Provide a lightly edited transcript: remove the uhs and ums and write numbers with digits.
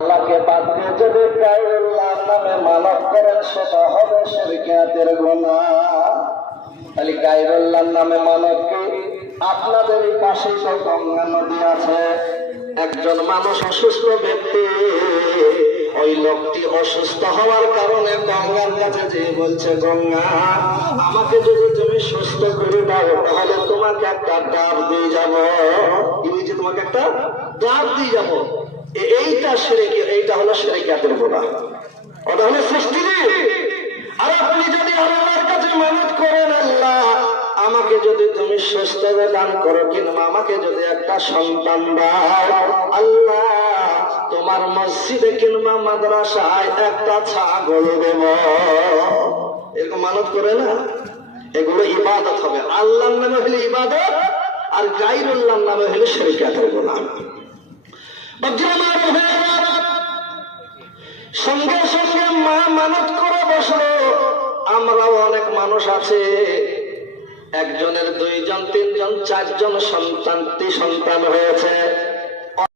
আল্লাহকে বাদ দিয়ে যদি গায়রুল্লাহর নামে মানত করেন সেটা হবে শিরকিয়াতের গুনাহ। তাহলে গায়রুল্লাহর নামে মানত কি? আপনাদের এই পাশেই তো গঙ্গা নদী আছে। একজন মানুষ অসুস্থ ব্যক্তি, ওই লোকটি অসুস্থ হওয়ার কারণে গঙ্গার কাছে যে বলছে, গঙ্গা আমাকে যদি তুমি সুস্থ করে দাও তাহলে তোমাকে একটা ডাব দিয়ে যাবো। কি বলছে? তোমাকে একটা ডাব দিয়ে যাবো। এইটা শিরকি, এইটা হলো শিরকিয়াতের গুনাহ। ওটা হলো সৃষ্টি। আর আপনি যদি আল্লাহর কাছে মানত করেন, আল্লাহ আমাকে যদি তুমি সুস্থ দান করো কিংবা আমাকে যদি একটা সন্তান দাও, আল্লাহ তোমার মসজিদে কিংবা মাদ্রাসায় একটা ছাগল দেব। এরকম মানত করে না? এগুলো ইবাদত হবে। আল্লাহর নামে হলে ইবাদত, আর গায়রুল্লাহর নামে হলে শিরকিয়াতের গুনাহ। সঙ্গে সঙ্গে মা মানত করে বসলো। আমরাও অনেক মানুষ আছে, একজনের 2 জন 3 জন 4 জন সন্তান হয়েছে।